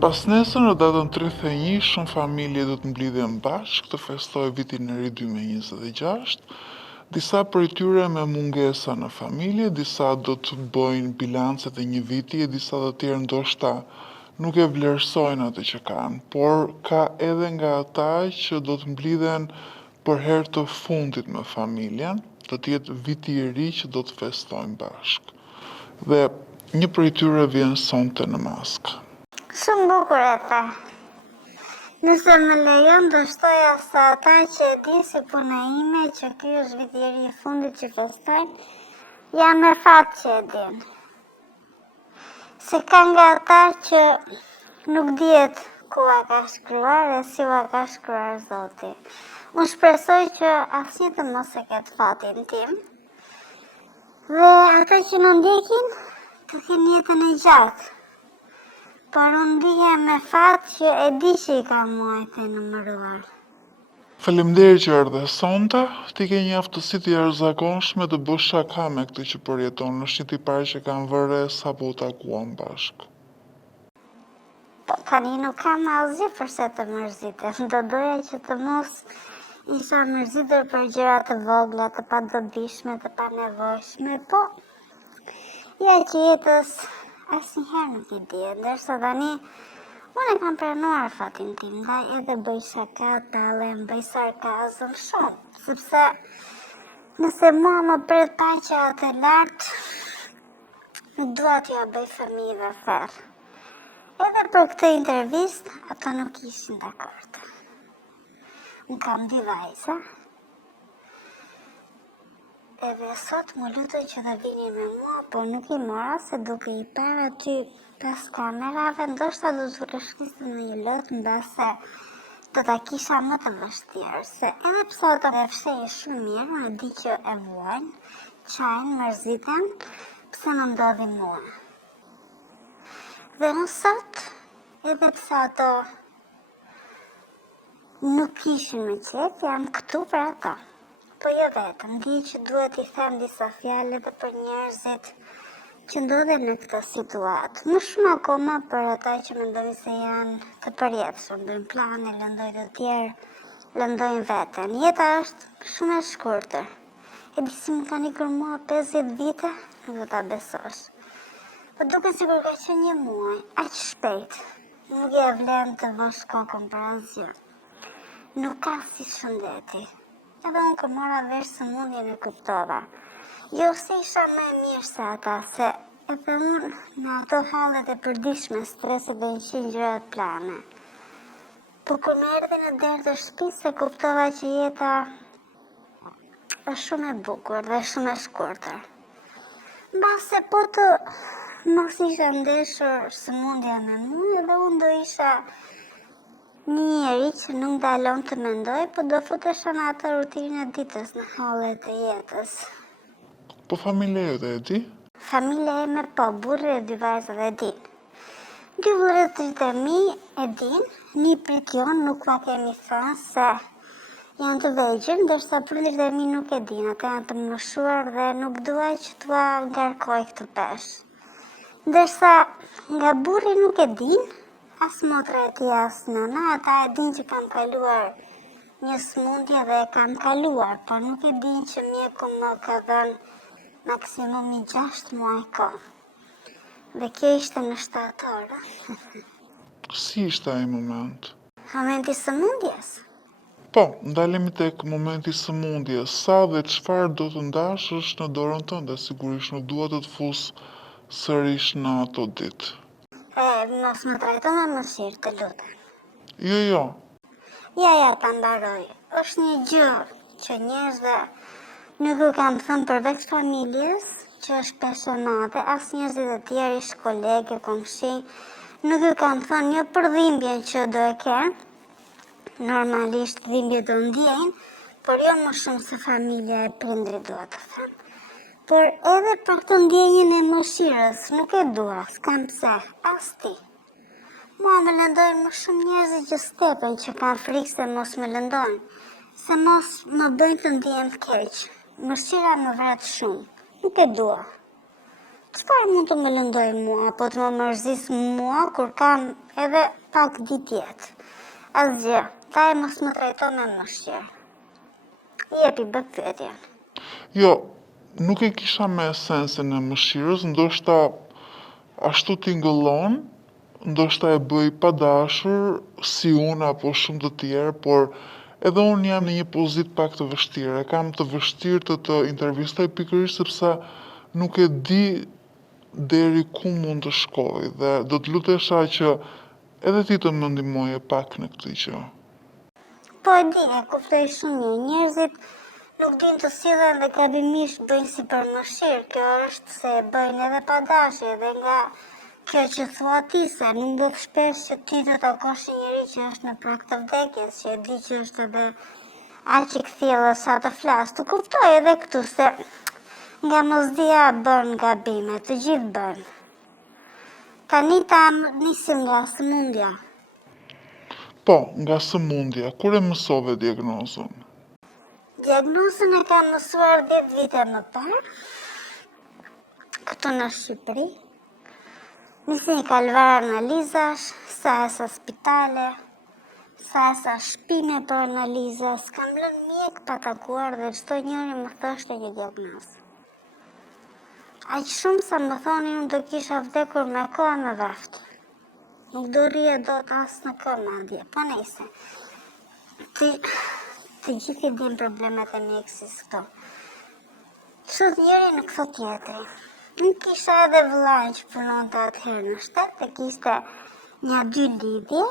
Pas nesër në datën 31, shumë familje do të mblidhen bashkë të festojë vitin e ri 2026. Disa prej tyre me mungesa në familje, disa do të bëjnë bilancet e një viti e disa të tjerë ndoshta nuk e vlerësojnë atë që kanë, por ka edhe nga ata që do të mblidhen për herë të fundit me familjen, do të jetë viti i ri që do të festojnë bashkë. Dhe një prej tyre vjen sonte në maskë. Shumë bukur e the. Nëse më lejon do shtoja se ata që e di si puna ime që ky është viti i ri i fundit që festojnë, jam me fat që e din. Se ka nga ata që nuk dihet ku a ka shkruar e si a ka shkruar Zoti. Unë shpresoj që asnjë të mos e ketë fatin tim. Dhe ata që në ndjekin të kenë jetën e gjatë. Por unë ndihem me fat që e di që i ka muajt e numëruar. Faleminderit që erdhe sonte, ti ke një aftësi të jashtëzakonshme të bësh shaka me këtë që përjeton, është një tipar që kanë vëre sapo u takuan bashkë. Po tani nuk kam asgjë përse të mërzitem, do doja që të mos isha mërzitur për gjëra të vogla, të padobishme, të panevojshme, po ja që jetës asnjëherë nuk i di, ndërsa tani unë e kam pranuar fatin tim, ndaj edhe bëj shaka, tallem, bëj sarkazëm shumë, sepse nëse mua më pret paqja atë lart, nuk dua t'ja bëj fëmijëve ferr. Edhe për këtë intervistë, ata nuk ishin dakord. Unë kam 2 vajza, edhe sot më lutën që të vini me mua, por nuk i mora se duke i parë aty pas kamerave, ndoshta do t'u rëshqisë në një lot mbase do ta kisha më të vështirë, se edhe pse ata e fshehë shumë mirë, e di që e vuajnë, qajnë, mërziten, pse më ndodhi mua. Dhe në sot, edhe pse ato nuk ishin me qef, jam këtu për ato. Po jo vetëm, di që duhet i them disa fjalë edhe për njerëzit që ndodhen në këtë situatë. Më shumë akoma për ata që mendojnë se janë të përjetshëm, bëjnë plane, lëndojnë të tjerë, lëndojnë veten. Jeta është shumë e shkurtër. E di si më ka ikur mua 50 vite, nuk do ta besosh. Po duket sikur ka qenë një muaj, aq shpejt. Nuk ja vlen të vosh kokën për asgjë. Nuk ka si shëndeti. Edhe unë kër mora vesh sëmundjen e kuptova. Jo se isha më e mirë se ata, se edhe unë në ato hallet e përditshme, streset dhe 100 gjëra të plane. Po kur më erdhi në derë të shtëpisë e kuptova që jeta është shumë e bukur dhe shumë e shkurtër. Mbase po të mos isha ndeshur sëmundja me mua dhe unë do isha një njeri që nuk dalon të mendoj, po do futesha në atë rutinë e ditës, në hallet e jetës. Po familja jote e di? Familja ime po, burri e 2 vajzat e din. 2 vëllezërit e mi e din, një prit jon nuk ma kemi thënë se janë të vegjël, ndërsa prindërit e mi nuk e din, ata janë të moshuar dhe nuk dua që t'ua ngarkoj këtë peshë. Ndërsa nga burri nuk e din, as motra e tij as nëna, ata e din që kam kaluar një sëmundje dhe e kam kaluar, por nuk e din që mjeku më ka dhënë maksimumi 6 muaj kohë. Dhe kjo ishte në shtator. Si ishte ai moment? Momenti i sëmundjes? Po, ndalemi tek momenti i sëmundjes, sa dhe çfarë do të ndashësh në dorën tënde, sigurisht nuk dua të të fus sërish në ato ditë. Mos më trajto me mëshirë, të lutem. Jo. Ja, ta mbaroj. Është një gjë që njerëzve nuk u kam thënë përveç familjes, që është personate, as njerëzit e tjerë, ish kolege, komshi, nuk u kam thënë një për dhimbjen që do e kenë, normalisht dhimbje do ndjejnë, por jo më shumë se familja e prindrit dua të them. Por edhe për këtë ndjenjën e mëshirës, nuk e dua, s'kam pse, as ti. Mua më lëndojnë më shumë njerëzit që stepen, që kanë frikë se mos më lëndojnë, se mos më bëjnë të ndihem të keq. Mëshira më vret shumë, nuk e dua. Çfarë mund të më lëndoj mua, apo të më mërzis mua, kur kam edhe pak ditë jetë? Asgjë, ta e mos më trajto me mëshirë. Jepi, bë pyetjen. Jo, nuk e kisha me esensin e mëshirës, ndoshta ashtu t'i ngëllon, ndoshta e bëj pa dashur, si unë apo shumë të tjerë, por edhe unë jam në një pozit pak të vështirë. E kam të vështirë të intervistoj pikërisht sepse nuk e di deri ku mund të shkoj dhe do të lutesha që edhe ti të më ndihmoje pak në këtë gjë. Po e di, e kuptoj shumë mirë. Njerëzit nuk din të sillen dhe gabimisht bëjnë si për mëshirë. Kjo është se bëjnë edhe pa dashje dhe nga kjo që thua ti se nuk do të shpesh që ti të takosh një njeri që është në prag të vdekjes, që e di që është edhe aq i kthjellë sa të flas. Të kuptoj edhe këtu se nga mosdia bën gabime, të gjithë bën. Tani ta nisim nga sëmundja. Po, nga sëmundja, kur e mësove diagnozën? Diagnozën e kam mësuar 10 vite më parë, këtu në Shqipëri. Nisi një kalvar analizash, sa spitale, sa shpime për analiza, s'kam lënë mjek pa takuar dhe çdo njëri më thoshte një diagnozë. Aq shumë sa më thoni unë do kisha vdekur me kohë në vaft. Nuk do rrije dot as në këmbë madje, po nejse. Të gjithë i din problemet e mjekësisë këto. Çdo njeri në këto tjetri. Nuk kisha edhe vëllai që punonte atëherë në shtet, e kishte një 2 lidhje,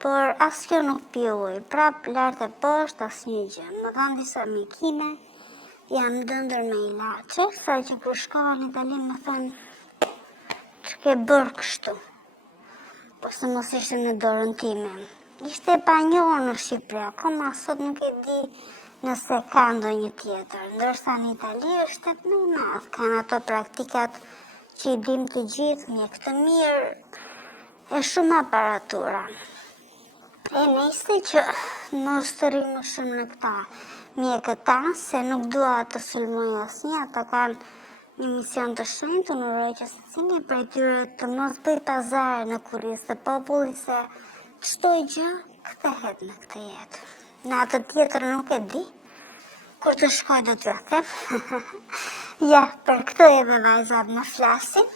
por asgjë nuk pi ujë. Prap lart e poshtë asnjë gjë. Më dhanë disa mjekime, jam dëndër me ilaçe, sa që kur shkova në Itali më thonë ç'ke bërë kështu. Po se mos ishte në dorën time. Ishte e panjohur në Shqipëri, akoma sot nuk e di nëse ka ndonjë tjetër. Ndërsa në Itali është shtet më i madh, kanë ato praktikat që i dim të gjithë, mjek të mirë, e shumë aparatura. E nejse që mos të rri më shumë në këta mjekët tanë, se nuk dua të sulmoj asnjë, ata kanë një mision të shenjtë, unë uroj që secili prej tyre të mos bëj pazare në kurrizë të popullit, se çdo gjë kthehet në këtë jetë. Në atë tjetër nuk e di, kur të shkoj do t'ju them. Ja, për këtë edhe vajzat më flasin.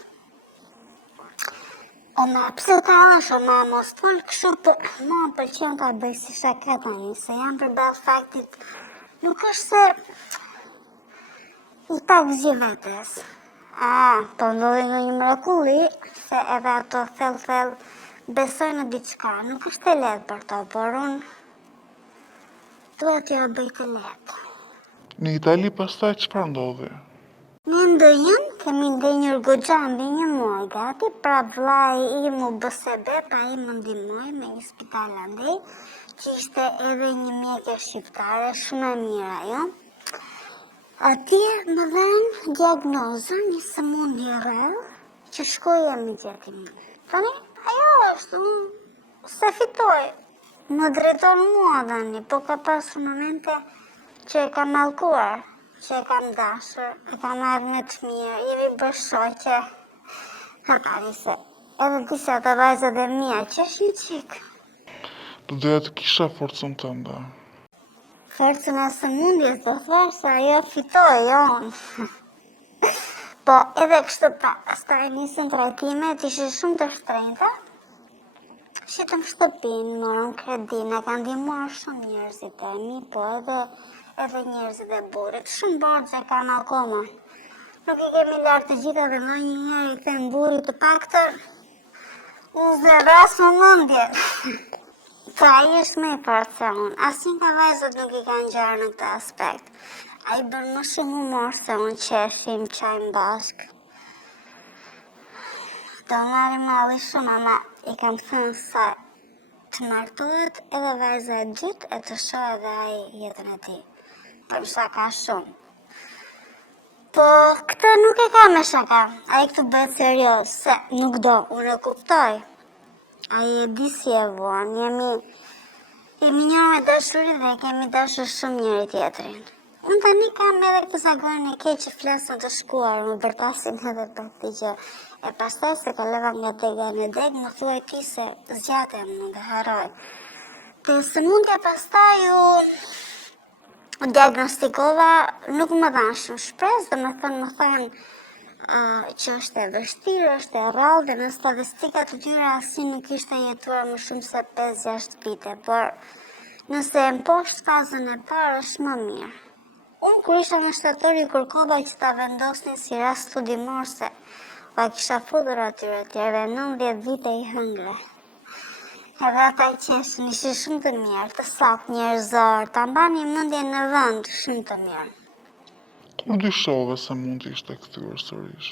O ma, pse ta është, o ma, mos fol kështu për... Ma, pëlqen ta bëj si shaka tani, se jam përballë faktit. Nuk është se... I pak zgjë vetes. Po ndodhi në një mrekulli, se edhe ato thell besoj në diçka. Nuk është e lehtë për to, por unë dua t'ja bëj të lehtë. Në Itali pastaj çfarë ndodhi? Ne ndëjën, kemi ndenjur goxha mbi një muaj gati, pra vllai im u bë sebeb, ai më ndihmoi me një spital andej, që ishte edhe një mjekë shqiptare, shumë e mirë ajo. Atje më dhanë diagnozën një sëmundje rrell që shkoja me gjatin. Tani, ajo është, se fitoj. Më drejton mua dhani, po ka pasur momente që e kam mallkuar, që e kam dashur, e kam ardhur në të mirë, jemi bërë shoqe. Hatari se, edhe disa të vajzat e mia që është një qik. Po doja të kisha forcën tënde. Forcën e sëmundjes do thosh se ajo fitoi unë. Po edhe kështu pastaj nisën trajtimet, ishin shumë të shtrenjta. Shitëm shtëpinë, morëm kredi, na kanë ndihmuar shumë njerëzit e mi, po edhe njerëzit e burrit. Shumë borxhe kanë akoma. Nuk i kemi lartë të gjitha dhe ndonjëherë i them burrit të paktën u zëras më mendjen. Pra ai është më i fortë se unë. Asnjë nga vajzat nuk i kanë ngjarë në këtë aspekt. Ai bën më shumë humor se unë, qeshim, qajmë bashkë. Do marrim malli shumë, ama i kam thënë sa të martohet edhe vajza e dytë e të shoh edhe ai jetën e tij. Për shaka shumë. Po këtë nuk e ka me shaka. Ai këtu bëhet serioz, se nuk do, unë e kuptoj. Ai e di si e vuan, jemi njërë me dashuri dhe kemi dashur shumë njëri tjetrin. Unë tani kam edhe këtë zagonin e keq që flasën të shkuar, më bërtasin edhe për këtë gjë. E pastaj se kalova nga dega në deg, më thuaj ti se zgjatem më dhe haroj. Te sëmundja pastaj u diagnostikova, nuk më dhanë shumë shpresë, më thanë që është e vështirë, është e rrallë dhe në statistikat të tyre asnjë nuk ishte jetuar më shumë se 5-6 vite, por nëse e mposhtë fazën e parë është më mirë. Unë kur isha në shtator i kërkova që ta vendosnin si rast studimor se pa kisha futur atyre tjerëve 19 vite i hëngre. Edhe ata i qeshin ishin shumë të mirë, të saktë, njerëzor, ta mbani mendjen në vend, shumë të mirë. Kur dyshove se mund të ishte kthyer sërish?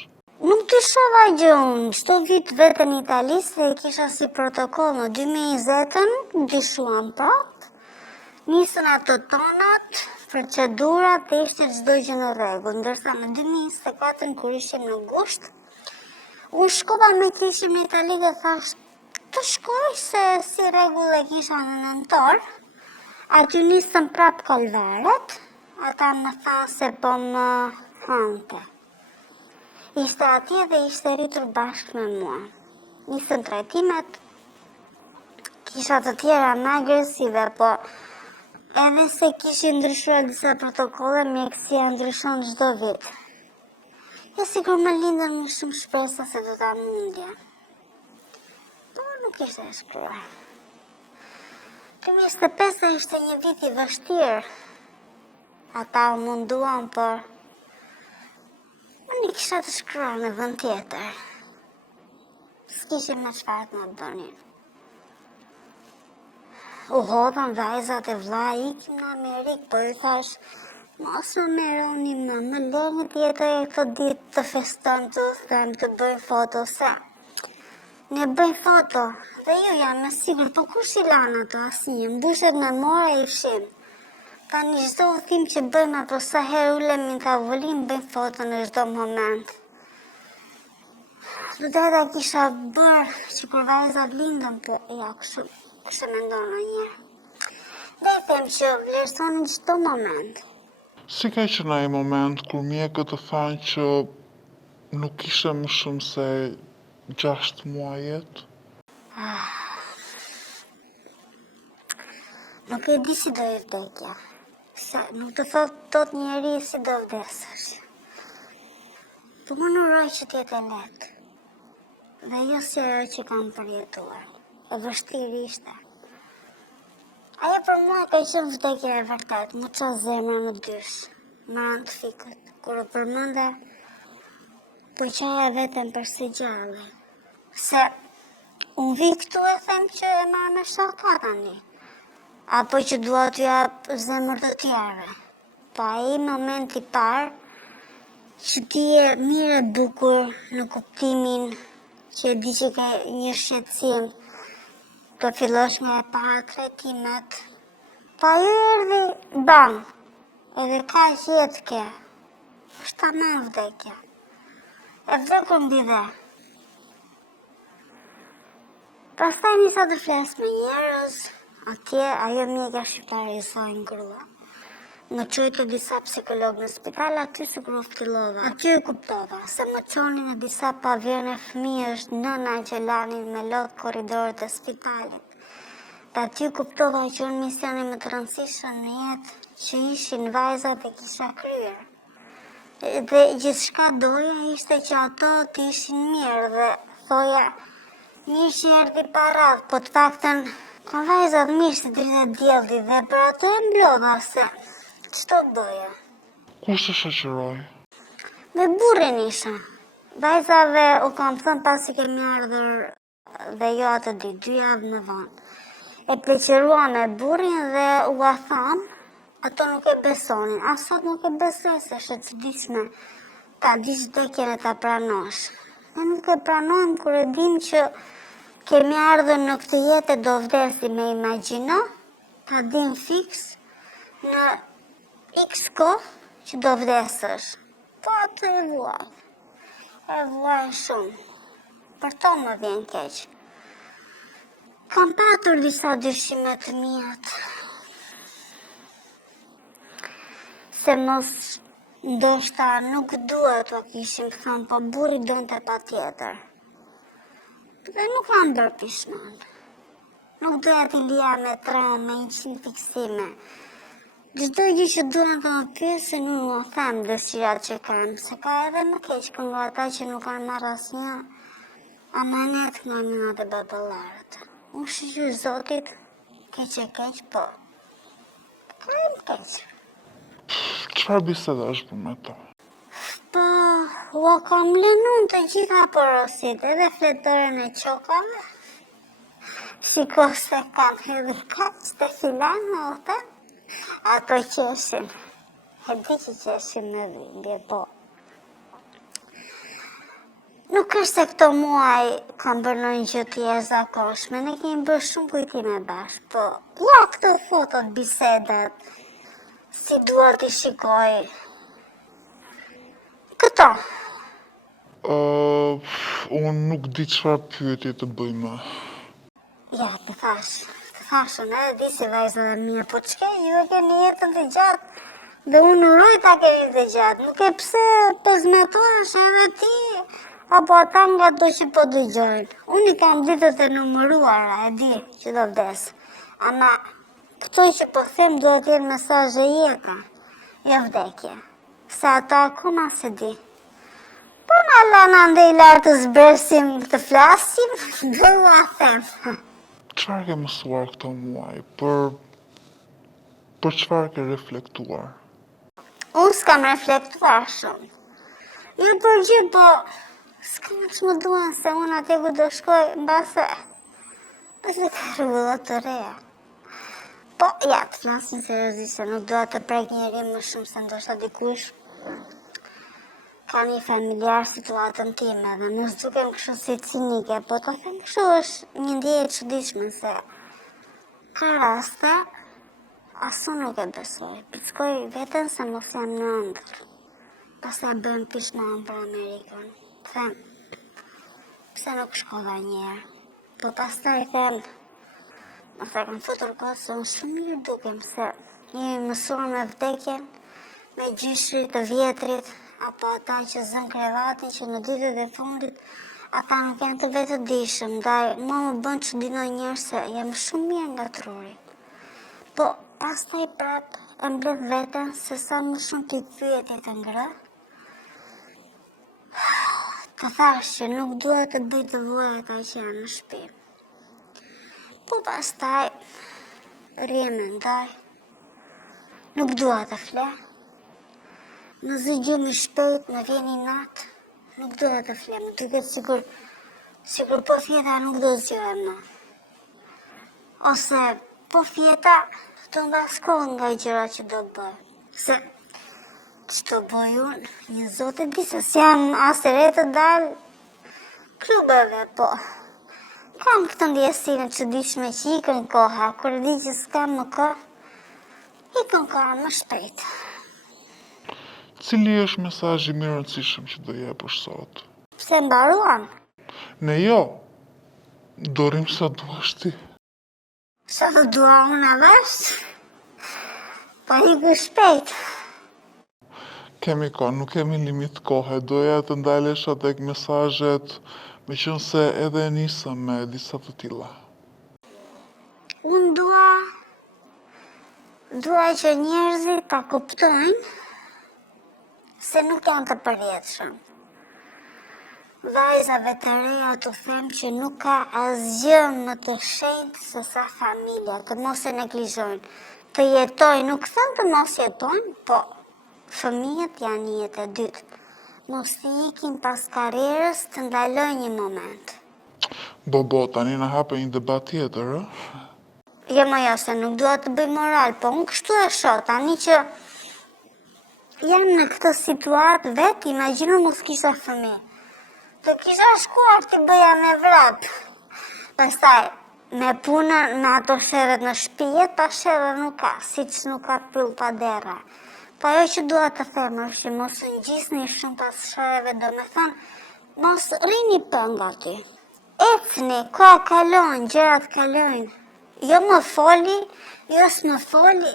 Nuk dyshova gjë unë, çdo vit vetën në Itali se e kisha si protokoll në 2020-ën, dyshuam prapë, nisën ato tonat, procedurat dhe ishte çdo gjë në rregull, ndërsa në 2024 kur ishim në gusht, unë shkova me që ishim në Itali dhe thash të shkoj se si rregull e kisha në nëntor, aty nisën prap kolvaret, ata më thanë se po më hante. Ishte atje dhe ishte rritur bashkë me mua. Nisën trajtimet, kisha të tjera më agresive, po edhe se kishin ndryshuar disa protokolle, mjekësia ndryshon çdo vit. Jo sikur më lindën më shumë shpresa se do ta mundja. Por nuk ishte e shkruar. 2025 ishte një vit i vështirë. Ata u munduan, por unë kisha të shkruar në vend tjetër. S'kishim me çfarë të më bënin. U hodhën vajzat e vlla, ikim në Amerikë, po i thash, mos më meroni më leni të jetoj këto ditë të festojmë, të them, të bëjmë foto, se ne bëjmë foto, dhe ju jam me sigur, po kush i lanë ato asnjë, mbushet me more i fshim. Tani çdo udhim që bëjmë apo sa herë ulemi në tavolinë, bëjmë foto në çdo moment. Vërteta kisha bërë që kur vajzat lindën, po ja, kështu mendon ndonjëherë. Dhe i them që vlerësonin çdo moment. Si ka qenë ai moment kur mjekët të thanë që nuk ishe më shumë se 6 muaj jetë? Nuk e di si do i vdekja. Nuk të thot njeri si do vdesësh. Po më uroj që t'jetë e lehtë. Dhe jo si ajo që kam përjetuar. E vështirë ishte. Ajo për mua ka qenë vdekja e vërtet, më qa zemra më dysh. Më ranë të fikët. Kur u përmenda, po qaja vetëm për si gjallë. Se unë vi këtu e them që e marrë me shaka tani. Apo që dua t'ju jap zemër të tjerëve. Pa ai moment i parë, që ti je mirë e bukur në kuptimin që e di që ke një shqetësim, të fillosh me e para trajtimet, pa ju erdhi bam, edhe ka që jetë ke, është ta me vdekja, e vdekur mbi dhe. Pastaj nisa të flas me njerëz, atje ajo mjekja shqiptare i thojnë grua. Më qoj të disa psikologë në spital, aty se kur u fillova. Aty e kuptova, se më qonin në disa pavione fëmijësh nëna që lanin me lodh korridorët e spitalit. Dhe aty kuptova që unë misionin më të rëndësishëm në jetë që ishin vajzat e kisha kryer. Dhe gjithçka doja ishte që ato të ishin mirë dhe thoja, mirë që erdhi pa radhë, po të paktën ka vajzat mirë që dritë dielli dhe për ato e mblodha se ç'to doja. Kush të shoqëroj? Me burrin isha. Vajzave u kam thënë pasi kemi ardhur dhe jo atë 2 javë më vonë. E pleqërua me burrin dhe u a tham, ato nuk e besonin. As sot nuk e besoj se është e çuditshme ta dish vdekjen e ta pranosh. Ne nuk e pranojmë kur e dim që kemi ardhur në këtë jetë e do vdesim me imagjino, ta dim fiks në X kohë që do vdesësh. Po atë e vuaj. E vuaj shumë. Për to më vjen keq. Kam patur disa dyshime të mijat. se mos ndoshta nuk duhet të kishim thënë, po burri donte pa tjetër. Dhe nuk kam bërë pishman. Nuk duhet t'i lija me traumë, me 100 fiksime. Çdo gjë që duan të më pyesin, unë u them dëshirat që kam, se ka edhe më keq kënë nga ata që nuk kanë marrë asnjë amanet nga nënat e baballarët. Unë shqyr Zotit, keq e keq, po. Ka e më keq. Çfarë bisedash për me to? Po, u kam lënun të gjitha porosit, edhe fletërën e qokave. Shiko se kam edhe kaq të filan në ota. Ato qeshin. E di që qeshin me dhimbje, po. Nuk është se këto muaj kam bërë ndonjë gjë të jashtëzakonshme, ne kemi bërë shumë kujtime bashkë, po ja këto fotot, bisedat, si dua t'i shikoj. Këto. Unë nuk di çfarë pyetje të bëj më. Ja, të thashën, edhe di si vajzë dhe mirë, po ç'ke, ju e keni jetën të gjatë, dhe unë uroj ta keni të gjatë, nuk e pse pëzmetohesh edhe ti, apo ata nga do që po dëgjojnë. Unë i kam ditët e numëruara, e di që do vdes, ama këto që po them duhet jenë mesazhe jeta, jo vdekje, se ata akoma se di. Po në lana ndej lartë të zbërsim të flasim, dhe u a them. Çfarë ke mësuar këto muaj? Për çfarë ke reflektuar? Unë s'kam reflektuar shumë. Jo për gjë, po s'kam që më duan se unë atje ku do shkoj, mbase ka rrugullat të reja. Po, ja, të flasin seriozisht, se nuk dua të prek njeri më shumë se ndoshta dikush ka një familjar situatën time dhe mos dukem kështu si cinike, po të them kështu është një ndjenjë e çuditshme se ka raste as unë nuk e besoj. Pickoj veten se mos jam në ëndër. Pastaj bëm pishman për Amerikën. Them, pse nuk shkova një herë? Po pastaj them, mos e kam futur kohë se unë shumë mirë dukem se jemi mësuar me vdekjen, me gjyshrit të vjetrit, apo ata që zën krevatin që në ditët e fundit ata nuk janë të vetëdijshëm, ndaj mua më bën çuditë njerëz se jam shumë mirë nga truri. Po pastaj prap e mbledh veten se sa më shumë ti pyetje të ngrë. Të thash që nuk duhet të bëj të vuaj ata që janë në shtëpi. Po pastaj rrie mendoj, nuk dua të fle. Në zgjimi shpejt, më vjen një natë, nuk do të flem, më duket sikur po fjeta nuk do zgjohem më. Ose po fjeta, do nga shkollën nga gjëra që do bëj. Se që të bëj unë, një zote di se s'jam as e re të dalë klubeve, po. Kam këtë ndjesinë çuditshme që ikën koha, kur di që s'kam më kohë, ikën koha më shpejt. Cili është mesazhi më i rëndësishëm që do jepësh sot? Pse mbaruan? Ne jo. Dorim sa duash ti. Sa të dua unë avesh? Pa iku shpejt. Kemi kohë, nuk kemi limit kohe. Doja të ndalesha tek mesazhet, meqense edhe nisëm me disa të tilla. Unë dua që njerëzit ta kuptojnë se nuk janë të përjetshëm. Vajzave të reja të them që nuk ka asgjë më të shenjtë se sa familja, të mos e neglizhojnë. Të jetojnë, nuk them të mos jetojnë, po fëmijët janë një jetë e dytë. Mos të ikin pas karrierës të ndalojnë një moment. Bobo, tani na hape një debat tjetër, ë? Jo më jo, se nuk dua të bëj moral, po unë kështu e shoh, tani që jam në këtë situatë vetë, imagjino mos kisha fëmijë. Të kisha shkuar t'i bëja me vrap. Pastaj, me punën në ato sherret në shtëpi, pa sherre nuk ka, siç nuk ka pyll pa derra. Po ajo që dua të them është që mos u ngjisni shumë pas sherreve, domethënë, mos rrini pëng aty. Ecni, koha kalon, gjërat kalojnë. Jo më foli, jo s'më foli,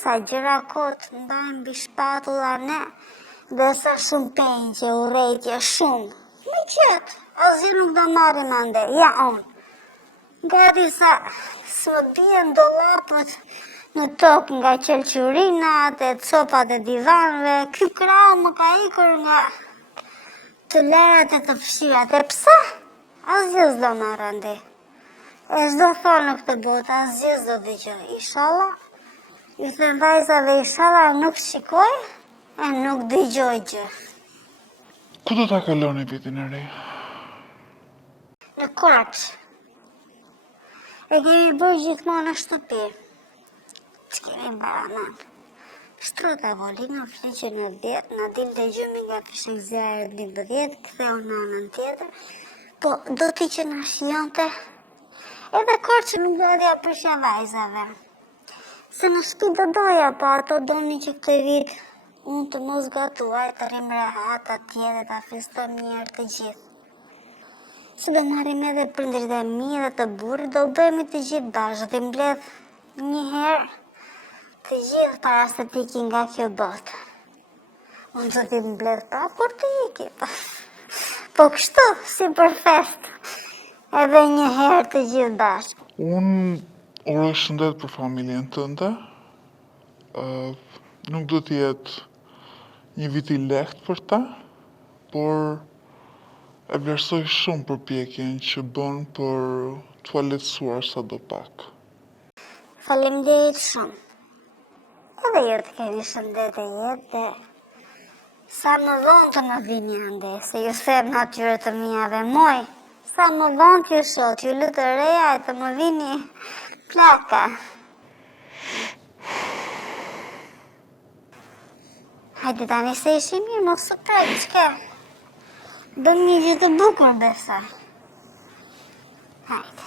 sa gjëra kot, mbajnë mbi shpatulla ne, dhe sa shumë penqe, urrejtje, shumë. Me qëtë, asgjë nuk do marrim ande, ja unë. Gati sa s'më bien dollapët në tokë nga qelqurinat e copat e divanëve, ky krau më ka ikur nga të larat e të fshirat, e pse? Asgjë s'do marr ande. E s'do thonë në këtë botë, asgjë s'do dëgjoj. Inshallah, ju them vajzave, inshallah nuk shikoj e nuk dëgjoj gjë. Ku do ta kaloni vitin e ri? Në Korç. E kemi bërë gjithmonë në shtëpi. Që kemi baraman. Shtrota voli në fleqe në 10, në dil të gjumi nga fishek zjarët 12, ktheu në anën tjetër. Po, do t'i që në shionte. Edhe Korçë nuk do t'ja përshja vajzave. Se në shtëpi do doja, po ato doni që këtë vit unë të mos gatuaj, të rrim rehat atje dhe ta festojmë njerë të gjithë. Se do marrim edhe prindërit e mi dhe të burrit, do bëjmë të gjithë bashkë, dhe mbledh një herë të gjithë para se t'i nga kjo botë. Unë do t'i mbledh pa, por t'i iki. Po kështu, si për fest, edhe një herë të gjithë bashkë. Unë uroj shëndet për familjen tënde. Nuk do t'jetë një vit i lehtë për ta, por e vlerësoj shumë përpjekjen që bën për t'u lehtësuar sadopak. Faleminderit shumë. Edhe ju të keni shëndet e jetë dhe sa më vonë të më vini ande, se ju them atyre të mijave moj, sa më vonë t'ju shoh, t'ju lutë reja e të më vini plaka. Hajde tani se ishi mirë, mos u prek, çka? Bëm një gjë të bukur, besa. Hajde.